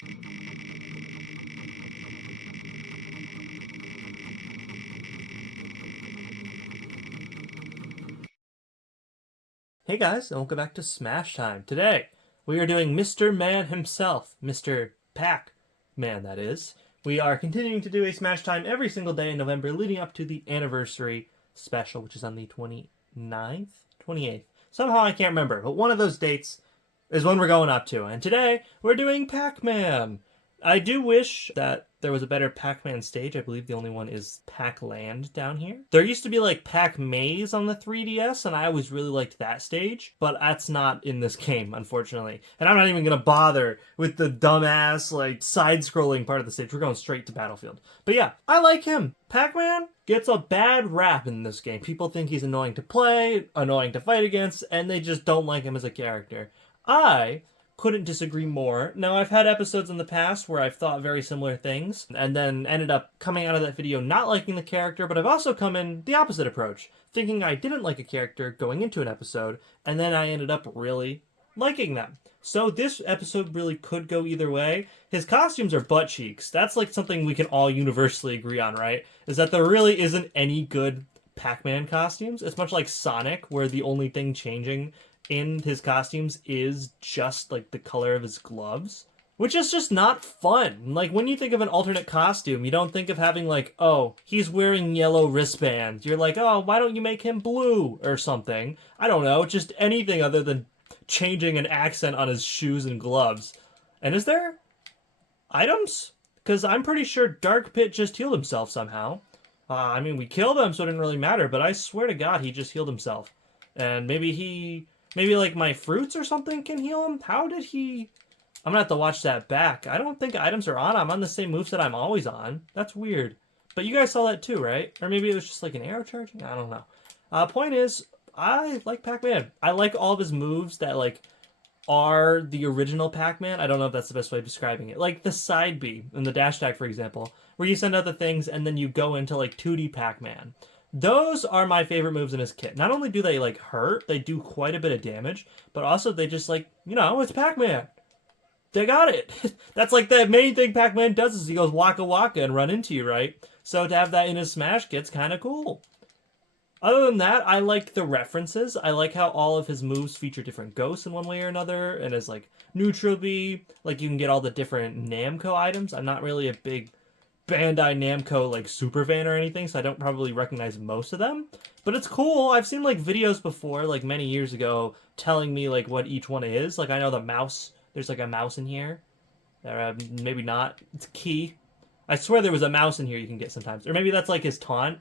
Hey guys, and welcome back to Smash Time. Today, we are doing Mr. Man himself, Mr. Pac-Man, that is. We are continuing to do a Smash Time every single day in November, leading up to the anniversary special, which is on the 29th? 28th. Somehow I can't remember, but one of those dates is when we're going up to. And today, we're doing Pac-Man. I do wish that there was a better Pac-Man stage. I believe the only one is Pac-Land down here. There used to be like Pac-Maze on the 3DS, and I always really liked that stage, but that's not in this game, unfortunately. And I'm not even gonna bother with the dumbass, like, side-scrolling part of the stage. We're going straight to Battlefield. But yeah, I like him. Pac-Man gets a bad rap in this game. People think he's annoying to play, annoying to fight against, and they just don't like him as a character. I couldn't disagree more. Now, I've had episodes in the past where I've thought very similar things and then ended up coming out of that video not liking the character, but I've also come in the opposite approach, thinking I didn't like a character going into an episode, and then I ended up really liking them. So this episode really could go either way. His costumes are butt cheeks. That's like something we can all universally agree on, right? Is that there really isn't any good Pac-Man costumes. It's much like Sonic, where the only thing changing in his costumes is just like the color of his gloves, which is just not fun. Like, when you think of an alternate costume, you don't think of having like, oh, he's wearing yellow wristbands. You're like, oh, why don't you make him blue or something? I don't know, just anything other than changing an accent on his shoes and gloves. And is there items? Because I'm pretty sure Dark Pit just healed himself somehow. I mean, we killed him, so it didn't really matter, but I swear to God, he just healed himself. And maybe like my fruits or something can heal him? How did he... I'm gonna have to watch that back. I don't think items are on. I'm on the same moveset I'm always on. That's weird. But you guys saw that too, right? Or maybe it was just like an arrow charging? I don't know. Point is, I like Pac-Man. I like all of his moves that like are the original Pac-Man. I don't know if that's the best way of describing it. Like the side B in the dash tag, for example, where you send out the things and then you go into like 2D Pac-Man. Those are my favorite moves in his kit. Not only do they like hurt, they do quite a bit of damage, but also they just like, you know, it's Pac-Man. They got it. That's like the main thing Pac-Man does is he goes waka waka and run into you, right? So to have that in his Smash kit's kind of cool. Other than that, I like the references. I like how all of his moves feature different ghosts in one way or another, and as like neutral B, like you can get all the different Namco items. I'm not really a big Bandai Namco like super fan or anything, so I don't probably recognize most of them. But it's cool. I've seen like videos before, like many years ago, telling me like what each one is. Like I know the mouse. There's like a mouse in here. Maybe not. It's key. I swear there was a mouse in here you can get sometimes. Or maybe that's like his taunt.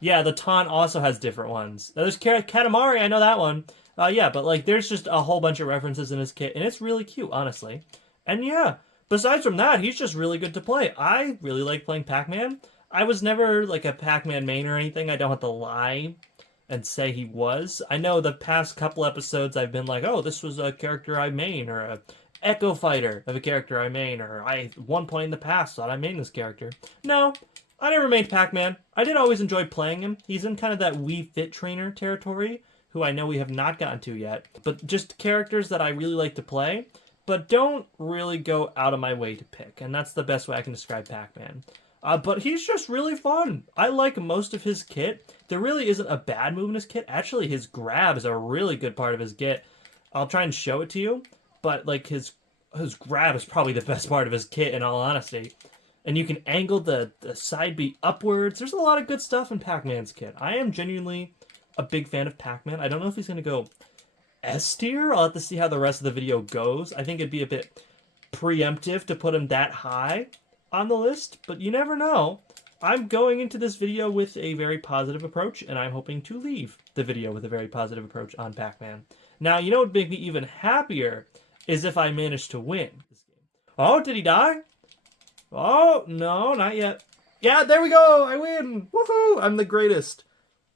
Yeah, the taunt also has different ones. Now, there's Katamari, I know that one. Yeah, but like there's just a whole bunch of references in his kit, and it's really cute, honestly. And yeah, besides from that, he's just really good to play. I really like playing Pac-Man. I was never like a Pac-Man main or anything. I don't have to lie and say he was. I know the past couple episodes I've been like, oh, this was a character I main, or a Echo Fighter of a character I main, or I at one point in the past thought I main this character. No, I never mained Pac-Man. I did always enjoy playing him. He's in kind of that Wii Fit Trainer territory, who I know we have not gotten to yet, but just characters that I really like to play, but don't really go out of my way to pick, and that's the best way I can describe Pac-Man. But he's just really fun. I like most of his kit. There really isn't a bad move in his kit. Actually, his grab is a really good part of his kit. I'll try and show it to you, but like his grab is probably the best part of his kit, in all honesty. And you can angle the side B upwards. There's a lot of good stuff in Pac-Man's kit. I am genuinely a big fan of Pac-Man. I don't know if he's going to go S tier. I'll have to see how the rest of the video goes. I think it'd be a bit preemptive to put him that high on the list, but you never know. I'm going into this video with a very positive approach, and I'm hoping to leave the video with a very positive approach on Pac-Man. Now, you know what would make me even happier is if I managed to win this game. Oh, did he die? Oh, no, not yet. Yeah, there we go! I win! Woohoo! I'm the greatest.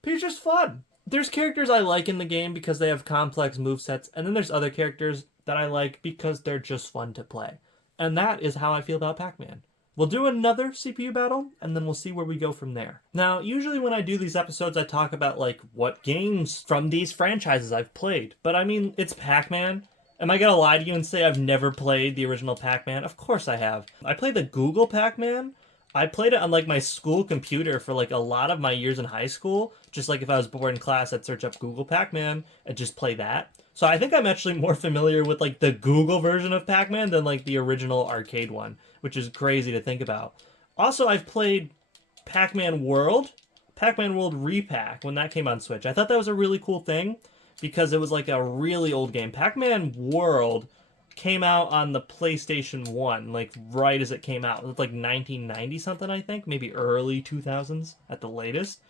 He's just fun. There's characters I like in the game because they have complex movesets, and then there's other characters that I like because they're just fun to play. And that is how I feel about Pac-Man. We'll do another CPU battle, and then we'll see where we go from there. Now, usually when I do these episodes, I talk about, like, what games from these franchises I've played. But, I mean, it's Pac-Man. Am I gonna lie to you and say I've never played the original Pac-Man? Of course I have. I played the Google Pac-Man. I played it on like my school computer for like a lot of my years in high school. Just like if I was bored in class, I'd search up Google Pac-Man and just play that. So I think I'm actually more familiar with like the Google version of Pac-Man than like the original arcade one, which is crazy to think about. Also, I've played Pac-Man World, Pac-Man World Repack when that came on Switch. I thought that was a really cool thing because it was like a really old game. Pac-Man World came out on the PlayStation 1, like right as it came out. It was like 1990 something, I think, maybe early 2000s at the latest.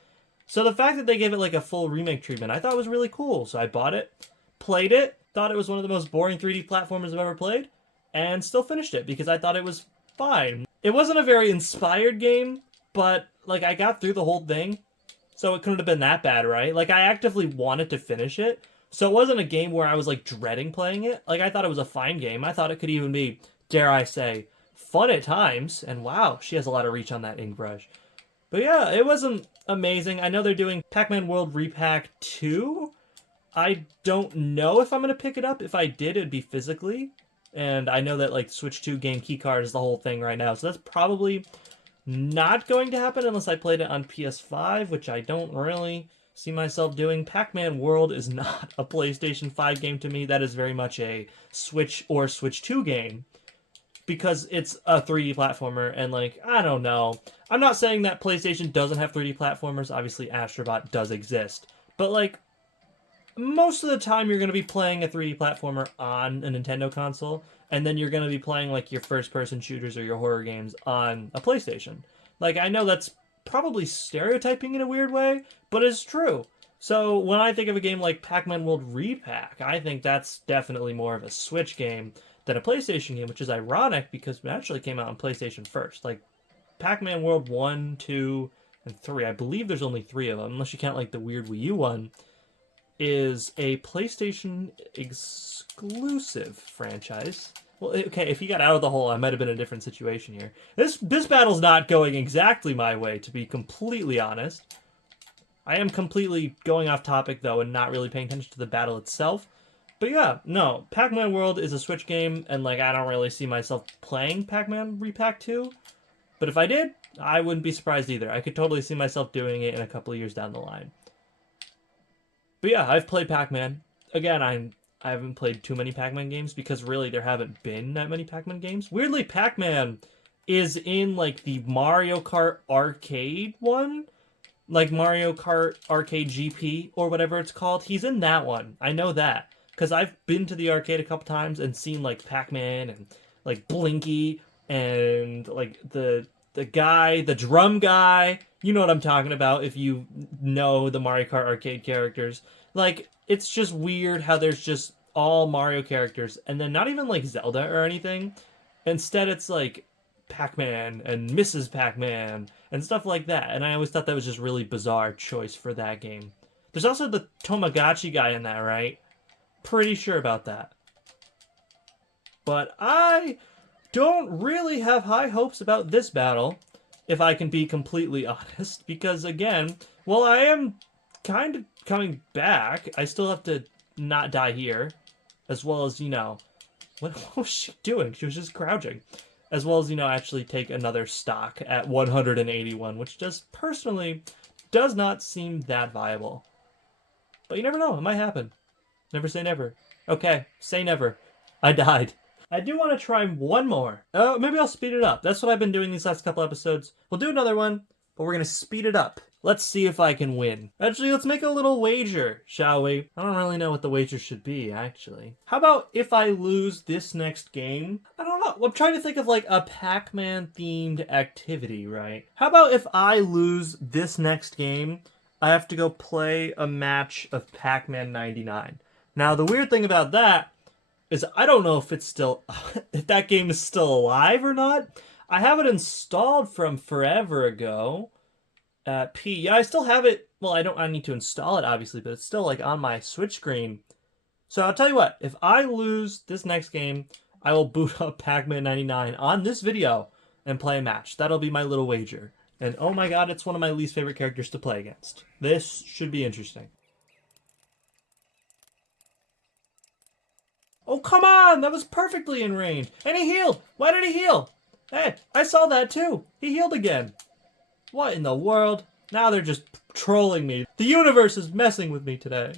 So the fact that they gave it like a full remake treatment, I thought was really cool. So I bought it, played it, thought it was one of the most boring 3D platformers I've ever played, and still finished it because I thought it was fine. It wasn't a very inspired game, but like I got through the whole thing, so it couldn't have been that bad, right? Like I actively wanted to finish it, so it wasn't a game where I was like dreading playing it. Like I thought it was a fine game. I thought it could even be, dare I say, fun at times. And wow, she has a lot of reach on that ink brush. But yeah, it wasn't amazing. I know they're doing Pac-Man World Repack 2. I don't know if I'm going to pick it up. If I did, it'd be physically. And I know that like Switch 2 game keycard is the whole thing right now. So that's probably not going to happen unless I played it on PS5, which I don't really see myself doing. Pac-Man World is not a PlayStation 5 game to me. That is very much a Switch or Switch 2 game because it's a 3D platformer and like, I don't know. I'm not saying that PlayStation doesn't have 3D platformers. Obviously, Astrobot does exist. But like, most of the time you're going to be playing a 3D platformer on a Nintendo console, and then you're going to be playing like your first-person shooters or your horror games on a PlayStation. Like, I know that's probably stereotyping in a weird way, but it's true. So when I think of a game like Pac-Man World Repack, I think that's definitely more of a Switch game than a PlayStation game, which is ironic because it actually came out on PlayStation first. Like, Pac-Man World 1, 2, and 3, I believe there's only 3 of them, unless you count like the weird Wii U one, is a PlayStation exclusive franchise. Well, okay, if you got out of the hole, I might have been in a different situation here. This battle's not going exactly my way, to be completely honest. I am completely going off topic, though, and not really paying attention to the battle itself. But yeah, no, Pac-Man World is a Switch game, and like I don't really see myself playing Pac-Man Repack 2. But if I did, I wouldn't be surprised either. I could totally see myself doing it in a couple of years down the line. But yeah, I've played Pac-Man. Again, I haven't played too many Pac-Man games because really there haven't been that many Pac-Man games. Weirdly, Pac-Man is in like the Mario Kart arcade one, like Mario Kart Arcade GP or whatever it's called. He's in that one. I know that because I've been to the arcade a couple times and seen like Pac-Man and like Blinky and like the guy, the drum guy. You know what I'm talking about if you know the Mario Kart arcade characters. Like, it's just weird how there's just all Mario characters and then not even like Zelda or anything. Instead, it's like Pac-Man and Mrs. Pac-Man and stuff like that. And I always thought that was just really bizarre choice for that game. There's also the Tamagotchi guy in that, right? Pretty sure about that. But I don't really have high hopes about this battle, if I can be completely honest, because again, while I am kind of coming back, I still have to not die here, as well as, you know, what was she doing? She was just crouching. As well as, you know, actually take another stock at 181, which just personally does not seem that viable. But you never know, it might happen. Never say never. Okay, say never. I died. I do want to try one more. Oh, maybe I'll speed it up. That's what I've been doing these last couple episodes. We'll do another one, but we're going to speed it up. Let's see if I can win. Actually, let's make a little wager, shall we? I don't really know what the wager should be, actually. How about if I lose this next game? I don't know. I'm trying to think of like a Pac-Man themed activity, right? How about if I lose this next game, I have to go play a match of Pac-Man 99. Now, the weird thing about that is I don't know if it's still, if that game is still alive or not. I have it installed from forever ago. Yeah, I still have it. Well, I need to install it, obviously, but it's still, like, on my Switch screen. So I'll tell you what, if I lose this next game, I will boot up Pac-Man 99 on this video and play a match. That'll be my little wager. And oh my god, it's one of my least favorite characters to play against. This should be interesting. Oh, come on! That was perfectly in range. And he healed! Why did he heal? Hey, I saw that too. He healed again. What in the world? Now they're just trolling me. The universe is messing with me today.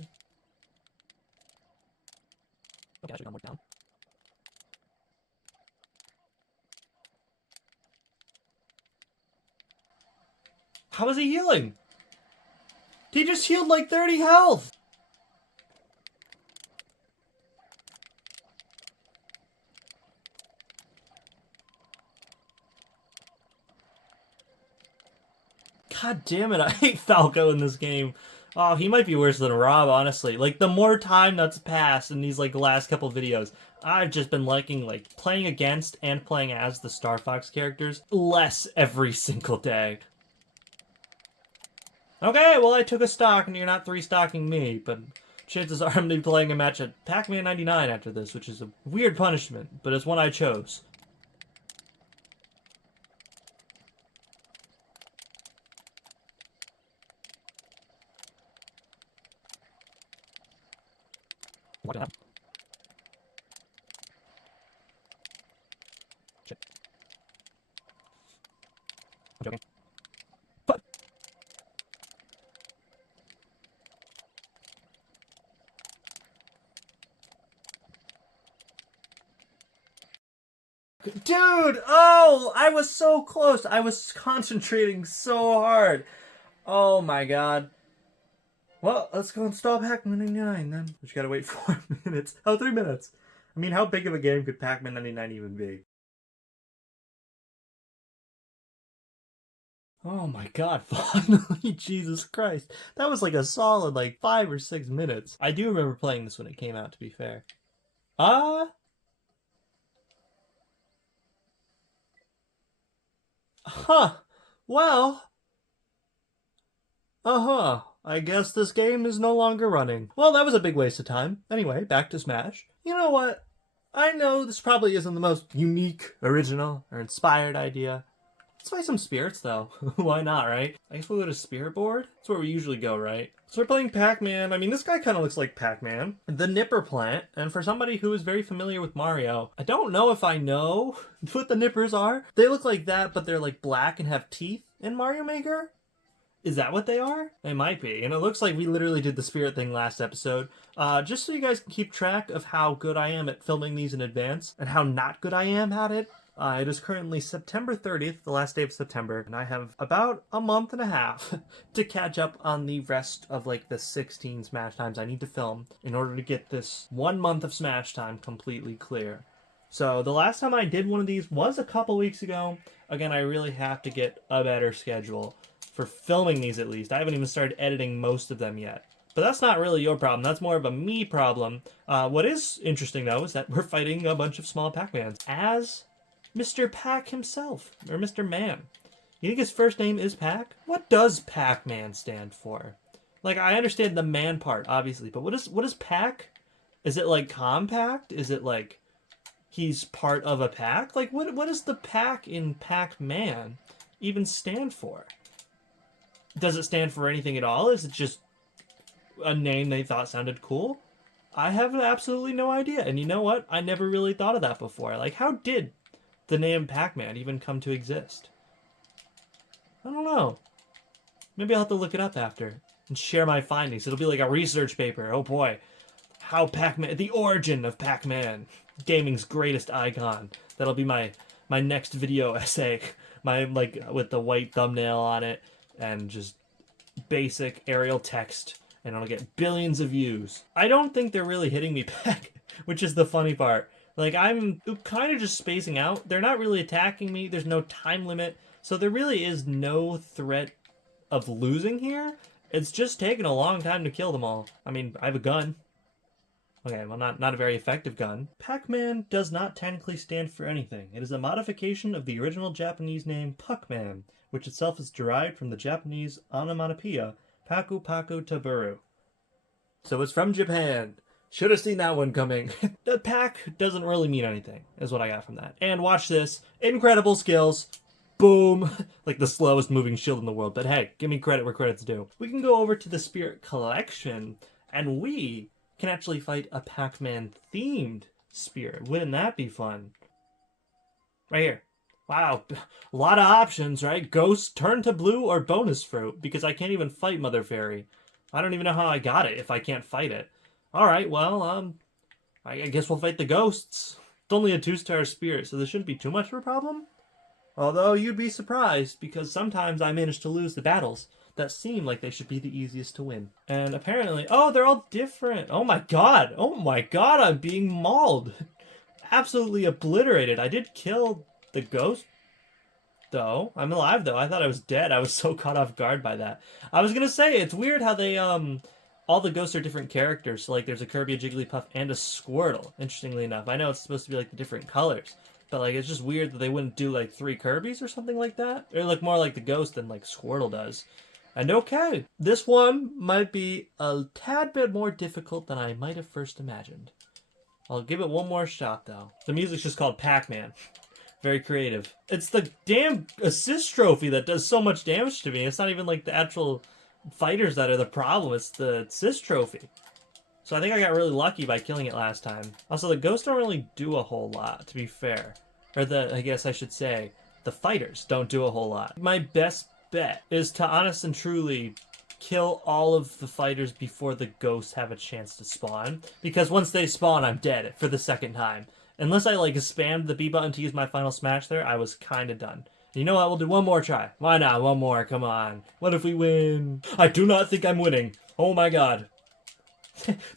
Okay, I should work down. How is he healing? He just healed like 30 health. God damn it, I hate Falco in this game. Oh, he might be worse than Rob, honestly. Like, the more time that's passed in these, like, last couple videos, I've just been liking, like, playing against and playing as the Star Fox characters less every single day. Okay, well, I took a stock and you're not 3-stocking me, but chances are I'm going to be playing a match at Pac-Man 99 after this, which is a weird punishment, but it's one I chose. What did happen? Shit. I'm joking. But dude, oh, I was so close. I was concentrating so hard. Oh my god. Well, let's go install Pac-Man 99 then. We just gotta wait 4 minutes. Oh, 3 minutes. I mean, how big of a game could Pac-Man 99 even be? Oh my god, finally, Jesus Christ. That was like a solid, like, 5 or 6 minutes. I do remember playing this when it came out, to be fair. Huh. Well, I guess this game is no longer running. Well, that was a big waste of time. Anyway, back to Smash. You know what? I know this probably isn't the most unique, original, or inspired idea. Let's play some spirits, though. Why not, right? I guess we'll go to Spirit Board. That's where we usually go, right? So we're playing Pac-Man. I mean, this guy kind of looks like Pac-Man. The Nipper plant. And for somebody who is very familiar with Mario, I don't know if I know what the Nippers are. They look like that, but they're like black and have teeth in Mario Maker. Is that what they are? They might be. And it looks like we literally did the spirit thing last episode. Just so you guys can keep track of how good I am at filming these in advance and how not good I am at it. It is currently September 30th, the last day of September, and I have about a month and a half to catch up on the rest of like the 16 Smash Times I need to film in order to get this 1 month of Smash Time completely clear. So the last time I did one of these was a couple weeks ago. Again, I really have to get a better schedule for filming these at least. I haven't even started editing most of them yet. But that's not really your problem. That's more of a me problem. What is interesting, though, is that we're fighting a bunch of small Pac-Mans as Mr. Pac himself, or Mr. Man. You think his first name is Pac? What does Pac-Man stand for? Like, I understand the man part, obviously, but what is Pac? Is it like compact? Is it like he's part of a pack? Like, what does the Pac in Pac-Man even stand for? Does it stand for anything at all? Is it just a name they thought sounded cool? I have absolutely no idea. And you know what? I never really thought of that before. Like, how did the name Pac-Man even come to exist? I don't know. Maybe I'll have to look it up after and share my findings. It'll be like a research paper. Oh boy. How Pac-Man... The origin of Pac-Man. Gaming's greatest icon. That'll be my next video essay. My, like, with the white thumbnail on it. And just basic Arial text, and it'll get billions of views. I don't think they're really hitting me back, which is the funny part. Like, I'm kind of just spacing out. They're not really attacking me. There's no time limit, so there really is no threat of losing here. It's just taking a long time to kill them all. I mean, I have a gun. Okay, well, not a very effective gun. Pac-Man does not technically stand for anything. It is a modification of the original Japanese name Puck-Man, which itself is derived from the Japanese onomatopoeia Paku Paku Taburu. So it's from Japan. Should have seen that one coming. The Pac doesn't really mean anything, is what I got from that. And watch this. Incredible skills. Boom. Like the slowest moving shield in the world. But hey, give me credit where credit's due. We can go over to the Spirit Collection, and we can actually fight a Pac-Man themed spirit. Wouldn't that be fun? Right here. Wow, a lot of options, right? Ghost, turn to blue, or bonus fruit, because I can't even fight Mother Fairy. I don't even know how I got it if I can't fight it. Alright, well, I guess we'll fight the ghosts. It's only a 2-star spirit, so this shouldn't be too much of a problem. Although you'd be surprised, because sometimes I manage to lose the battles that seem like they should be the easiest to win. And apparently, oh, they're all different. Oh my god, I'm being mauled. Absolutely obliterated. I did kill the ghost, though. I'm alive, though. I thought I was dead. I was so caught off guard by that. I was gonna say, it's weird how they, all the ghosts are different characters. So, like, there's a Kirby, a Jigglypuff, and a Squirtle, interestingly enough. I know it's supposed to be, like, the different colors. But, like, it's just weird that they wouldn't do, like, 3 Kirbys or something like that. They look more like the ghost than, like, Squirtle does. And okay, this one might be a tad bit more difficult than I might have first imagined. I'll give it one more shot, though. The music's just called Pac-Man. Very creative. It's the damn assist trophy that does so much damage to me. It's not even, like, the actual fighters that are the problem. It's the assist trophy. So I think I got really lucky by killing it last time. Also, the ghosts don't really do a whole lot, to be fair. Or I guess I should say, the fighters don't do a whole lot. My best bet is to honest and truly kill all of the fighters before the ghosts have a chance to spawn. Because once they spawn, I'm dead for the second time. Unless I, like, spammed the B button to use my final smash there, I was kind of done. You know what? We'll do one more try. Why not? One more. Come on. What if we win? I do not think I'm winning. Oh my god.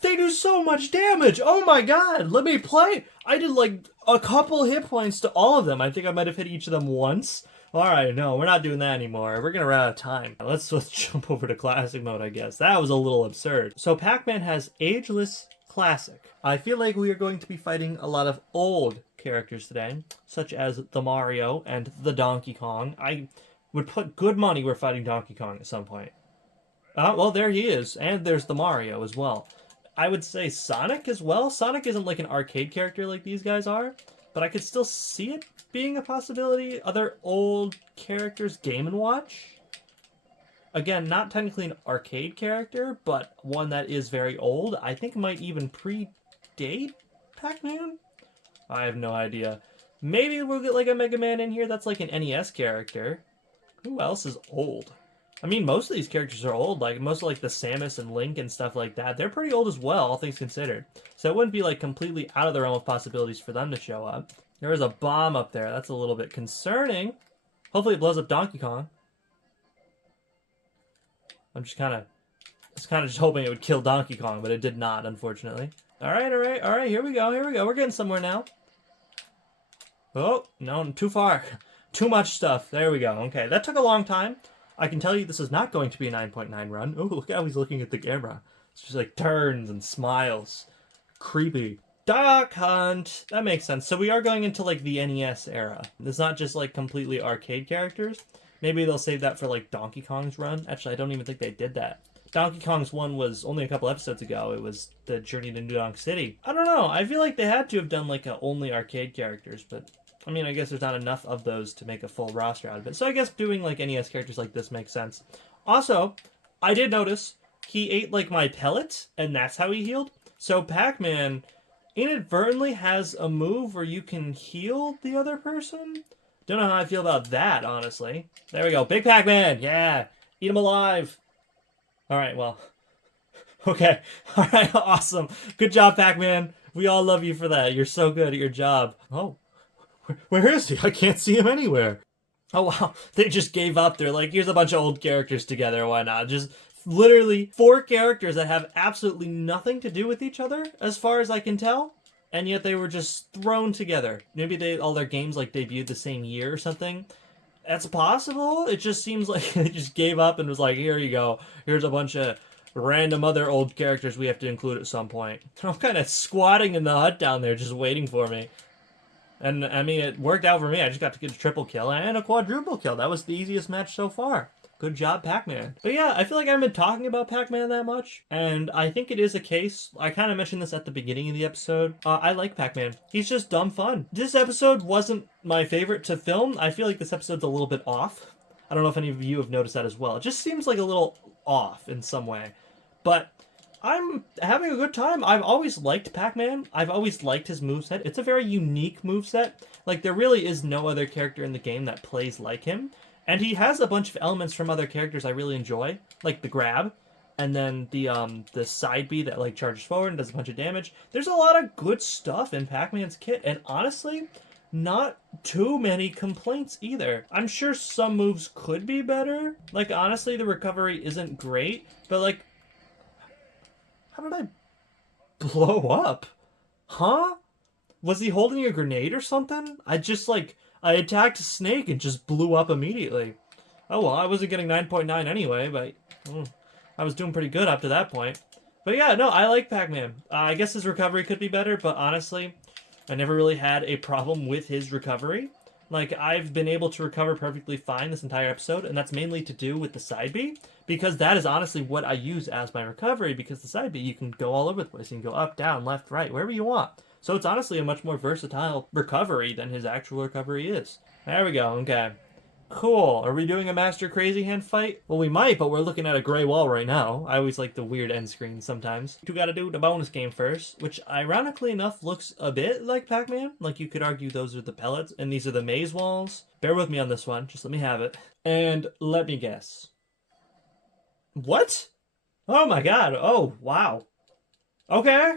They do so much damage! Oh my god! Let me play! I did, like, a couple hit points to all of them. I think I might have hit each of them once. Alright, no, we're not doing that anymore. We're gonna run out of time. Let's jump over to classic mode, I guess. That was a little absurd. So Pac-Man has Ageless Classic. I feel like we are going to be fighting a lot of old characters today, such as the Mario and the Donkey Kong. I would put good money we're fighting Donkey Kong at some point. Well, there he is. And there's the Mario as well. I would say Sonic as well. Sonic isn't like an arcade character like these guys are, but I could still see it being a possibility. Other old characters, Game & Watch. Again, not technically an arcade character, but one that is very old. I think might even predate Pac-Man? I have no idea. Maybe we'll get like a Mega Man in here that's like an NES character. Who else is old? I mean, most of these characters are old. Like, most of, like, the Samus and Link and stuff like that. They're pretty old as well, all things considered. So it wouldn't be, like, completely out of the realm of possibilities for them to show up. There is a bomb up there. That's a little bit concerning. Hopefully it blows up Donkey Kong. I'm just kind of just hoping it would kill Donkey Kong, but it did not, unfortunately. Alright, here we go. We're getting somewhere now. Oh, no, too far. Too much stuff. There we go. Okay, that took a long time. I can tell you this is not going to be a 9.9 run. Oh, look how he's looking at the camera. It's just like turns and smiles. Creepy. Duck Hunt! That makes sense. So we are going into like the NES era. It's not just like completely arcade characters. Maybe they'll save that for like Donkey Kong's run. Actually, I don't even think they did that. Donkey Kong's one was only a couple episodes ago. It was the Journey to New Donk City. I don't know. I feel like they had to have done like only arcade characters, but I mean, I guess there's not enough of those to make a full roster out of it. So I guess doing, like, NES characters like this makes sense. Also, I did notice he ate, like, my pellet, and that's how he healed. So Pac-Man inadvertently has a move where you can heal the other person. Don't know how I feel about that, honestly. There we go. Big Pac-Man! Yeah! Eat him alive! Alright, well. Okay. Alright, awesome. Good job, Pac-Man. We all love you for that. You're so good at your job. Oh. Where is he? I can't see him anywhere. Oh, wow. They just gave up. They're like, here's a bunch of old characters together. Why not? Just literally 4 characters that have absolutely nothing to do with each other, as far as I can tell. And yet they were just thrown together. Maybe all their games like debuted the same year or something. That's possible. It just seems like they just gave up and was like, here you go. Here's a bunch of random other old characters we have to include at some point. I'm kind of squatting in the hut down there just waiting for me. And, I mean, it worked out for me. I just got to get a triple kill and a quadruple kill. That was the easiest match so far. Good job, Pac-Man. But yeah, I feel like I haven't been talking about Pac-Man that much. And I think it is a case. I kind of mentioned this at the beginning of the episode. I like Pac-Man. He's just dumb fun. This episode wasn't my favorite to film. I feel like this episode's a little bit off. I don't know if any of you have noticed that as well. It just seems like a little off in some way. But I'm having a good time. I've always liked Pac-Man. I've always liked his moveset. It's a very unique moveset. Like, there really is no other character in the game that plays like him. And he has a bunch of elements from other characters I really enjoy, like the grab, and then the side B that like charges forward and does a bunch of damage. There's a lot of good stuff in Pac-Man's kit, and honestly, not too many complaints either. I'm sure some moves could be better. Like, honestly, the recovery isn't great, but like, how did I blow up? Huh? Was he holding a grenade or something? I attacked a snake and just blew up immediately. Oh well, I wasn't getting 9.9 anyway, but I was doing pretty good up to that point. But yeah, no, I like Pac-Man. I guess his recovery could be better, but honestly, I never really had a problem with his recovery. Like, I've been able to recover perfectly fine this entire episode, and that's mainly to do with the side B, because that is honestly what I use as my recovery, because the side B, you can go all over the place. You can go up, down, left, right, wherever you want. So it's honestly a much more versatile recovery than his actual recovery is. There we go, okay. Cool. Are we doing a Master Crazy Hand fight? Well, we might, but we're looking at a gray wall right now. I always like the weird end screen sometimes. You gotta do the bonus game first, which ironically enough looks a bit like Pac-Man. Like, you could argue those are the pellets, and these are the maze walls. Bear with me on this one. Just let me have it. And let me guess. What? Oh my god. Oh, wow. Okay.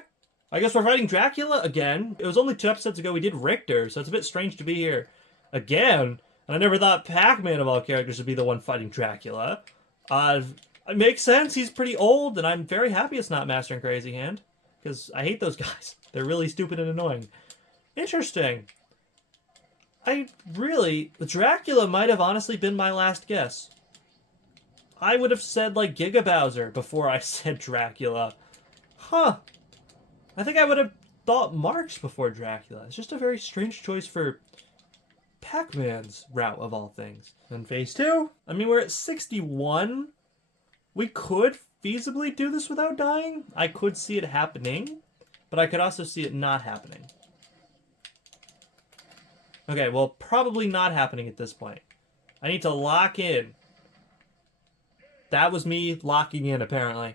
I guess we're fighting Dracula again. It was only 2 episodes ago we did Richter, so it's a bit strange to be here again. And I never thought Pac-Man of all characters would be the one fighting Dracula. It makes sense. He's pretty old, and I'm very happy it's not Master and Crazy Hand, because I hate those guys. They're really stupid and annoying. Interesting. Dracula might have honestly been my last guess. I would have said, like, Giga Bowser before I said Dracula. Huh. I think I would have thought Marx before Dracula. It's just a very strange choice for Pac-Man's route of all things. And phase 2, I mean, we're at 61. We could feasibly do this without dying. I could see it happening, but I could also see it not happening. Okay, well, probably not happening at this point. I need to lock in. That was me locking in, apparently.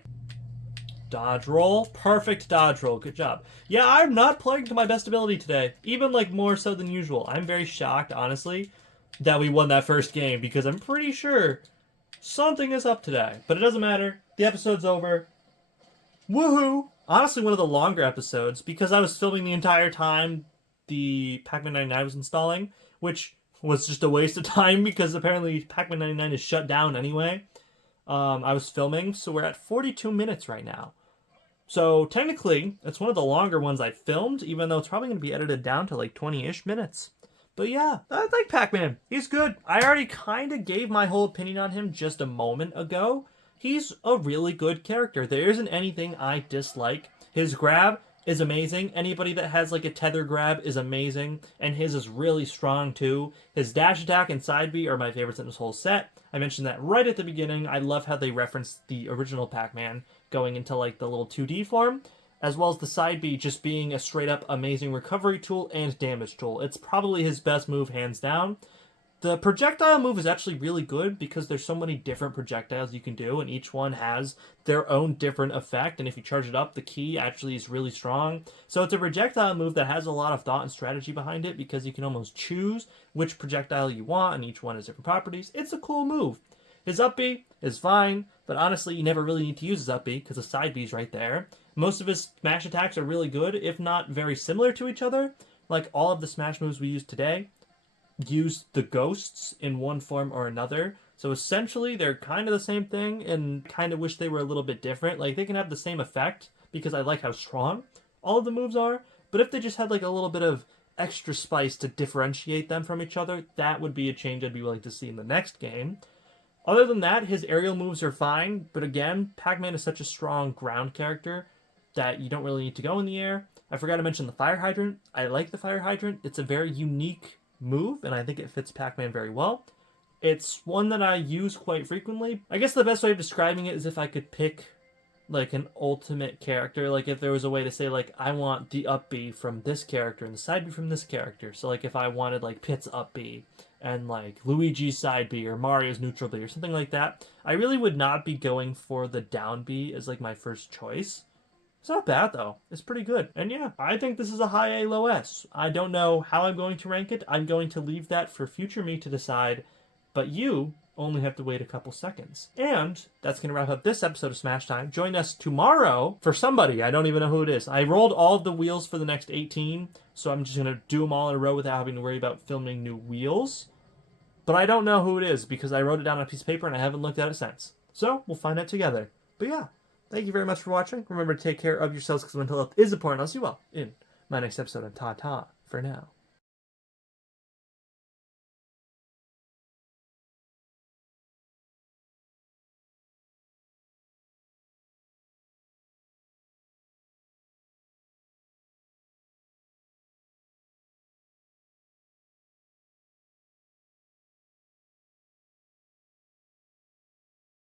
Dodge roll. Perfect dodge roll. Good job. Yeah, I'm not playing to my best ability today. Even, like, more so than usual. I'm very shocked, honestly, that we won that first game, because I'm pretty sure something is up today. But it doesn't matter. The episode's over. Woohoo! Honestly, one of the longer episodes, because I was filming the entire time the Pac-Man 99 was installing, which was just a waste of time, because apparently Pac-Man 99 is shut down anyway. I was filming, so we're at 42 minutes right now. So technically, it's one of the longer ones I filmed, even though it's probably going to be edited down to like 20-ish minutes. But yeah, I like Pac-Man. He's good. I already kind of gave my whole opinion on him just a moment ago. He's a really good character. There isn't anything I dislike. His grab is amazing. Anybody that has like a tether grab is amazing, and his is really strong too. His dash attack and side B are my favorites in this whole set. I mentioned that right at the beginning. I love how they referenced the original Pac-Man going into like the little 2D form, as well as the side B just being a straight up amazing recovery tool and damage tool. It's probably his best move, hands down. The projectile move is actually really good because there's so many different projectiles you can do, and each one has their own different effect, and if you charge it up, the key actually is really strong. So it's a projectile move that has a lot of thought and strategy behind it, because you can almost choose which projectile you want, and each one has different properties. It's a cool move. His up B is fine, but honestly, you never really need to use his up B because the side B is right there. Most of his smash attacks are really good, if not very similar to each other. Like all of the smash moves we use today use the ghosts in one form or another. So essentially, they're kind of the same thing, and kind of wish they were a little bit different. Like, they can have the same effect, because I like how strong all of the moves are, but if they just had like a little bit of extra spice to differentiate them from each other, that would be a change I'd be willing to see in the next game. Other than that, his aerial moves are fine, but again, Pac-Man is such a strong ground character that you don't really need to go in the air. I forgot to mention the fire hydrant. I like the fire hydrant. It's a very unique move, and I think it fits Pac-Man very well. It's one that I use quite frequently. I guess the best way of describing it is if I could pick like an ultimate character. Like if there was a way to say like I want the up B from this character and the side B from this character. So like if I wanted like Pit's up B and like Luigi's side B or Mario's neutral B or something like that, I really would not be going for the down B as like my first choice. It's not bad though. It's pretty good. And yeah, I think this is a high A, low S. I don't know how I'm going to rank it. I'm going to leave that for future me to decide. But you only have to wait a couple seconds. And that's going to wrap up this episode of Smash Time. Join us tomorrow for somebody. I don't even know who it is. I rolled all of the wheels for the next 18, so I'm just going to do them all in a row without having to worry about filming new wheels. But I don't know who it is because I wrote it down on a piece of paper and I haven't looked at it since. So we'll find out together. But yeah, thank you very much for watching. Remember to take care of yourselves because mental health is important. I'll see you all in my next episode of Ta-Ta for now.